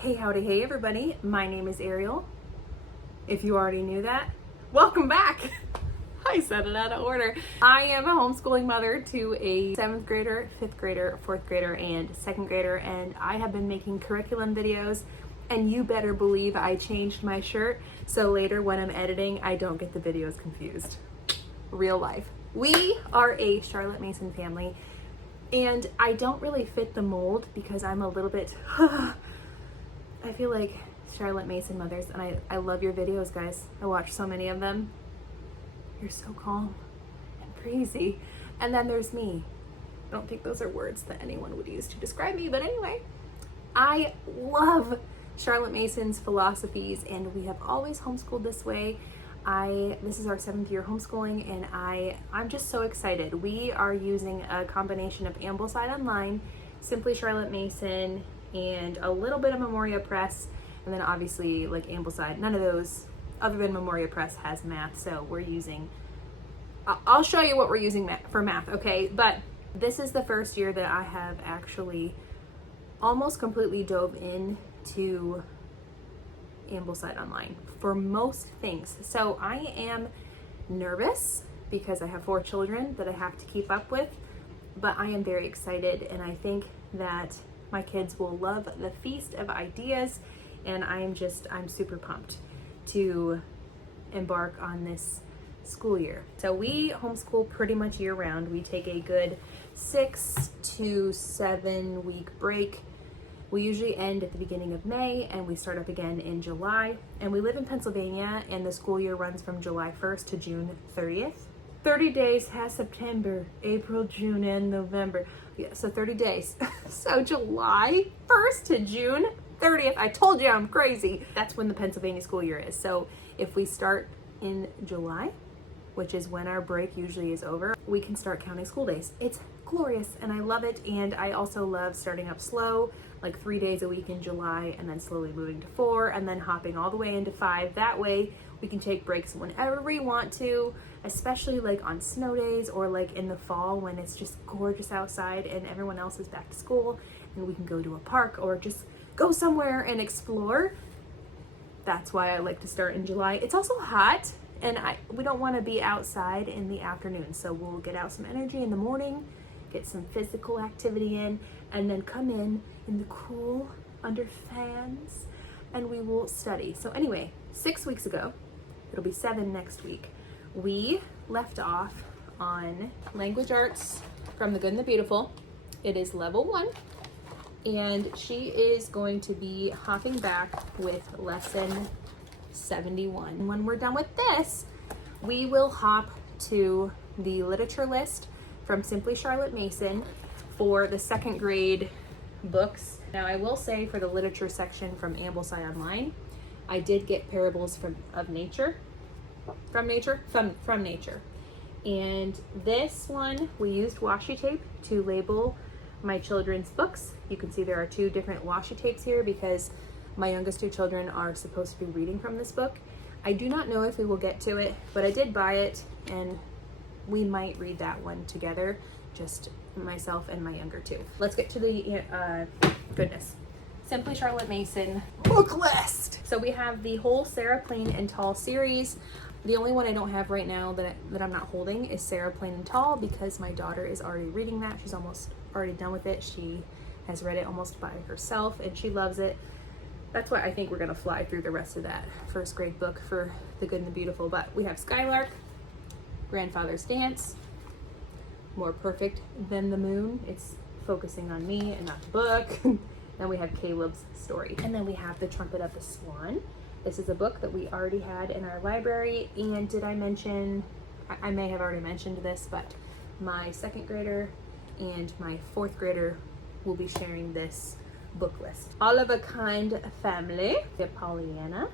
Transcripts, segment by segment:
Hey, howdy, hey everybody. My name is Ariel. If you already knew that, welcome back. I said it out of order. I am a homeschooling mother to a 7th grader, 5th grader, 4th grader, and 2nd grader, and I have been making curriculum videos, and you better believe I changed my shirt, so later when I'm editing, I don't get the videos confused. Real life. We are a Charlotte Mason family, and I don't really fit the mold because I'm a little bit, I feel like Charlotte Mason mothers, and I love your videos, guys. I watch so many of them. You're so calm and crazy. And then there's me. I don't think those are words that anyone would use to describe me, but anyway, I love Charlotte Mason's philosophies, and we have always homeschooled this way. This is our 7th year homeschooling, and I'm just so excited. We are using a combination of Ambleside Online, Simply Charlotte Mason, and a little bit of Memoria Press, and then obviously like Ambleside. None of those, other than Memoria Press, has math, so we're using, I'll show you what we're using for math, okay? But this is the first year that I have actually almost completely dove into Ambleside Online for most things. So I am nervous because I have 4 children that I have to keep up with, but I am very excited, and I think that my kids will love the feast of ideas, and I'm super pumped to embark on this school year. So we homeschool pretty much year round. We take a good 6 to 7 week break. We usually end at the beginning of May, and we start up again in July. And we live in Pennsylvania, and the school year runs from July 1st to June 30th. 30 days has September, April, June, and November. Yeah, so 30 days. So July 1st to June 30th. I told you I'm crazy. That's when the Pennsylvania school year is. So if we start in July, which is when our break usually is over, we can start counting school days. It's glorious, and I love it. And I also love starting up slow, like 3 days a week in July, and then slowly moving to 4, and then hopping all the way into 5. That way we can take breaks whenever we want to, especially like on snow days or like in the fall when it's just gorgeous outside and everyone else is back to school, and we can go to a park or just go somewhere and explore. That's why I like to start in July. It's also hot, and we don't want to be outside in the afternoon, so we'll get out some energy in the morning, get some physical activity in, and then come in the cool under fans, and we will study. So anyway, 6 weeks ago, it'll be 7 next week, we left off on language arts from the Good and the Beautiful. It is level 1, and she is going to be hopping back with lesson 71. When we're done with this, we will hop to the literature list from Simply Charlotte Mason for the 2nd grade books. Now I will say, for the literature section from Ambleside Online, I did get Parables from Nature. And this one, we used washi tape to label my children's books. You can see there are 2 different washi tapes here because my youngest 2 children are supposed to be reading from this book. I do not know if we will get to it, but I did buy it, and we might read that one together, just myself and my younger 2. Let's get to the goodness. Simply Charlotte Mason book list. So we have the whole Sarah Plain and Tall series. The only one I don't have right now that I'm not holding is Sarah Plain and Tall, because my daughter is already reading that. She's almost already done with it. She has read it almost by herself, and she loves it. That's why I think we're gonna fly through the rest of that 1st grade book for the Good and the Beautiful. But we have Skylark, Grandfather's Dance, More Perfect Than the Moon. It's focusing on me and not the book. Then we have Caleb's Story. And then we have The Trumpet of the Swan. This is a book that we already had in our library. And did I mention, I may have already mentioned this, but my 2nd grader and my 4th grader will be sharing this book list. All of a Kind Family, the Pollyanna,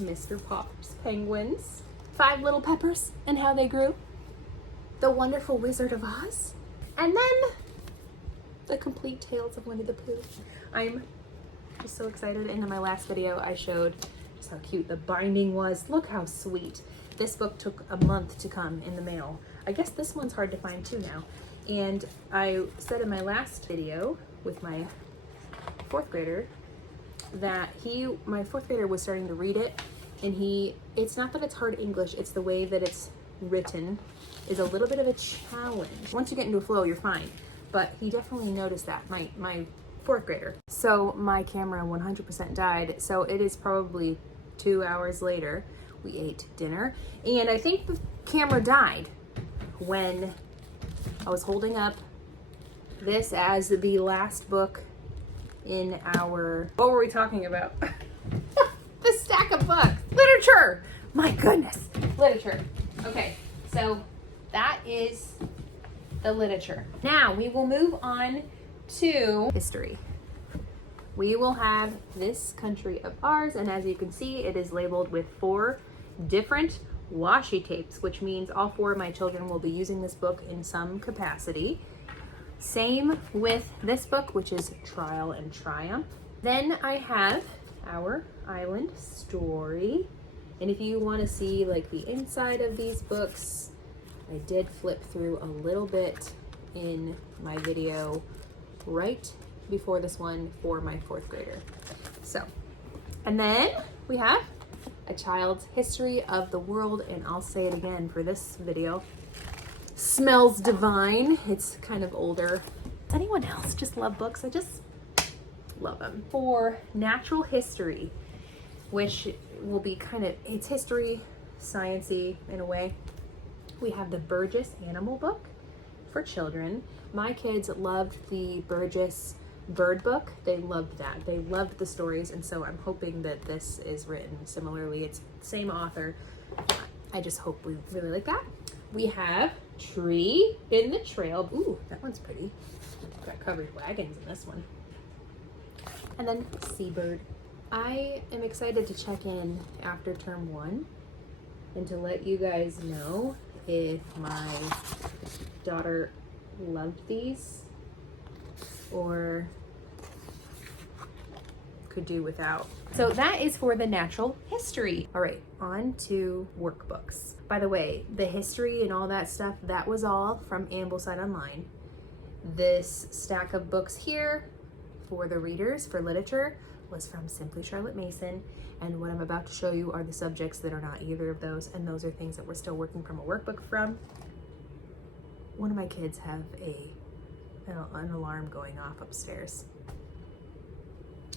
Mr. Pop's Penguins, 5 Little Peppers and How They Grew, The Wonderful Wizard of Oz, and then The Complete Tales of Winnie the Pooh. I'm just so excited. And in my last video, I showed just how cute the binding was. Look how sweet. This book took a month to come in the mail. I guess this one's hard to find too now. And I said in my last video with my 4th grader that my fourth grader was starting to read it, and it's not that it's hard English, it's the way that it's written is a little bit of a challenge. Once you get into a flow, you're fine. But he definitely noticed that, my fourth grader. So my camera 100% died. So it is probably 2 hours later. We ate dinner, and I think the camera died when I was holding up this as the last book in our, what were we talking about? The stack of books. Literature! My goodness, literature. Okay, so that is the literature. Now we will move on to history. We will have this country of ours, and as you can see, it is labeled with 4 different washi tapes, which means all 4 of my children will be using this book in some capacity. Same with this book, which is Trial and Triumph. Then I have our island story. And if you want to see like the inside of these books, I did flip through a little bit in my video right before this one for my fourth grader. So, and then we have A Child's History of the World, and I'll say it again for this video. Smells divine. It's kind of older. Does anyone else just love books? I just love them. For natural history, which will be it's history, science-y in a way, we have the Burgess Animal Book for children. My kids loved the Burgess Bird Book. They loved that. They loved the stories, and so I'm hoping that this is written similarly. It's the same author. I just hope we really like that. We have Tree in the Trail. Ooh, that one's pretty. Got covered wagons in this one. And then Seabird. I am excited to check in after term 1 and to let you guys know if my daughter loved these or could do without. So that is for the natural history. All right, on to workbooks. By the way, the history and all that stuff, that was all from Ambleside Online. This stack of books here for the readers, for literature, was from Simply Charlotte Mason, and what I'm about to show you are the subjects that are not either of those, and those are things that we're still working from a workbook from. One of my kids have an alarm going off upstairs.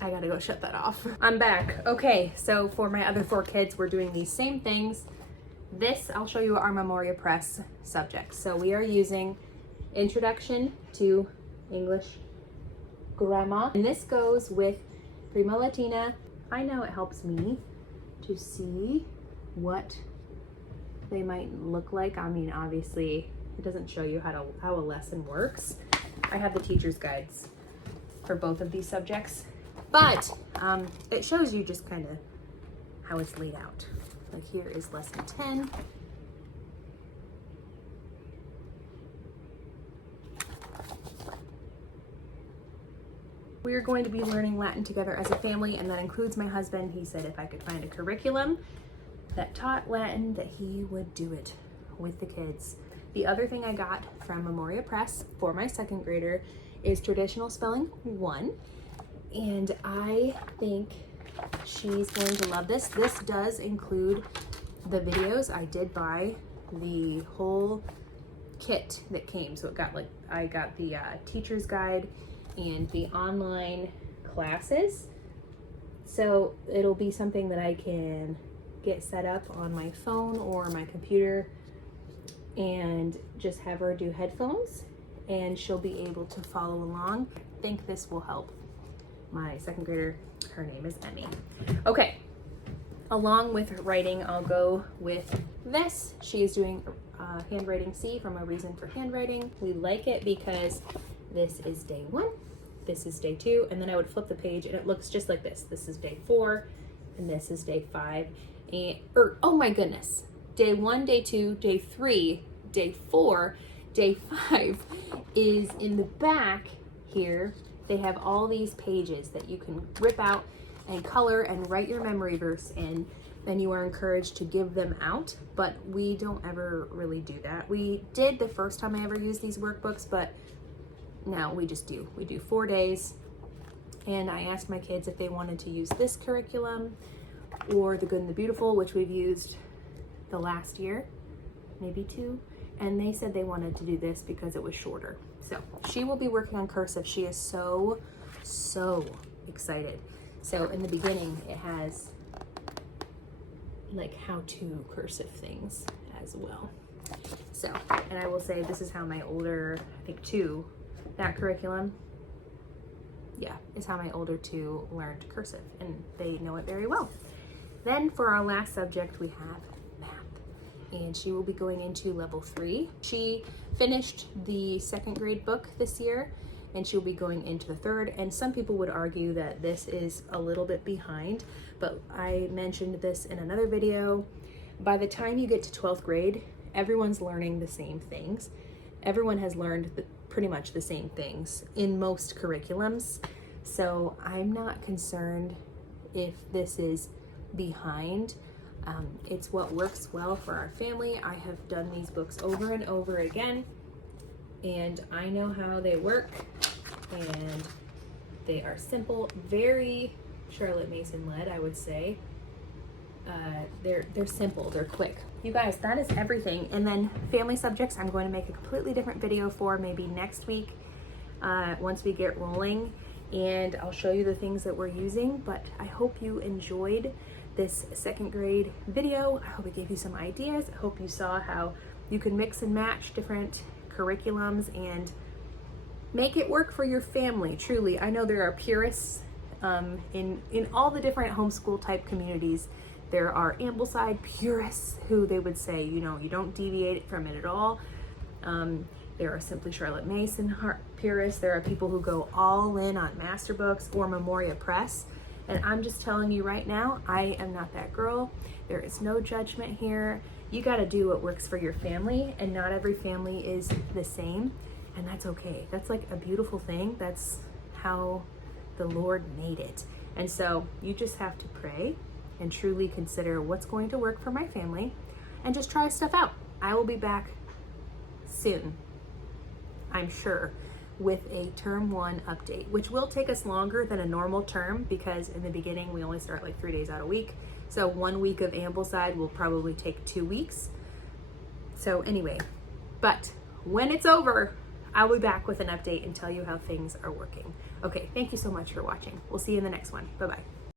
I gotta go shut that off. I'm back. Okay, so for my other 4 kids, we're doing these same things. This, I'll show you our Memoria Press subjects. So we are using Introduction to English Grammar, and this goes with Prima Latina. I know it helps me to see what they might look like. I mean, obviously, it doesn't show you how a lesson works. I have the teacher's guides for both of these subjects, but it shows you just kind of how it's laid out. Like here is lesson 10. We are going to be learning Latin together as a family, and that includes my husband. He said if I could find a curriculum that taught Latin, that he would do it with the kids. The other thing I got from Memoria Press for my second grader is Traditional Spelling 1, and I think she's going to love this. This does include the videos. I did buy the whole kit that came, so I got the teacher's guide and the online classes. So it'll be something that I can get set up on my phone or my computer and just have her do headphones, and she'll be able to follow along. I think this will help my second grader. Her name is Emmy. Okay, along with writing, I'll go with this. She is doing handwriting C from A Reason for Handwriting. We like it because this is day 1, this is day 2, and then I would flip the page and it looks just like this. This is day 4, and this is day 5. Oh my goodness. Day 1, day 2, day 3, day 4, day 5 is in the back here. They have all these pages that you can rip out and color and write your memory verse in. Then you are encouraged to give them out, but we don't ever really do that. We did the first time I ever used these workbooks, but now we just do. We do 4 days, And I asked my kids if they wanted to use this curriculum or the Good and the Beautiful, which we've used the last year, maybe 2. And they said they wanted to do this because it was shorter. So she will be working on cursive. She is so excited. So in the beginning, it has like how-to cursive things as well. So, and I will say this is how my older, I think 2, that curriculum, yeah, is how my older 2 learned cursive, and they know it very well. Then for our last subject, we have math, and she will be going into level 3. She finished the 2nd grade book this year, and she'll be going into the 3rd. And some people would argue that this is a little bit behind, but I mentioned this in another video. By the time you get to 12th grade, everyone's learning the same things. Everyone has learned pretty much the same things in most curriculums. So I'm not concerned if this is behind. It's what works well for our family. I have done these books over and over again, and I know how they work, and they are simple, very Charlotte Mason led, I would say. They're simple, they're quick. You guys, that is everything. And then family subjects, I'm going to make a completely different video for maybe next week, once we get rolling, and I'll show you the things that we're using. But I hope you enjoyed this 2nd grade video. I hope it gave you some ideas. I hope you saw how you can mix and match different curriculums and make it work for your family. Truly, I know there are purists in all the different homeschool type communities. There are Ambleside purists who they would say, you know, you don't deviate from it at all. There are simply Charlotte Mason purists. There are people who go all in on master books or Memoria Press. And I'm just telling you right now, I am not that girl. There is no judgment here. You got to do what works for your family, and not every family is the same, and that's okay. That's like a beautiful thing. That's how the Lord made it. And so you just have to pray and truly consider what's going to work for my family and just try stuff out. I will be back soon, I'm sure, with a term 1 update, which will take us longer than a normal term because in the beginning we only start like 3 days out a week. So 1 week of Ambleside will probably take 2 weeks. So anyway, but when it's over, I'll be back with an update and tell you how things are working. Okay, thank you so much for watching. We'll see you in the next one. Bye-bye.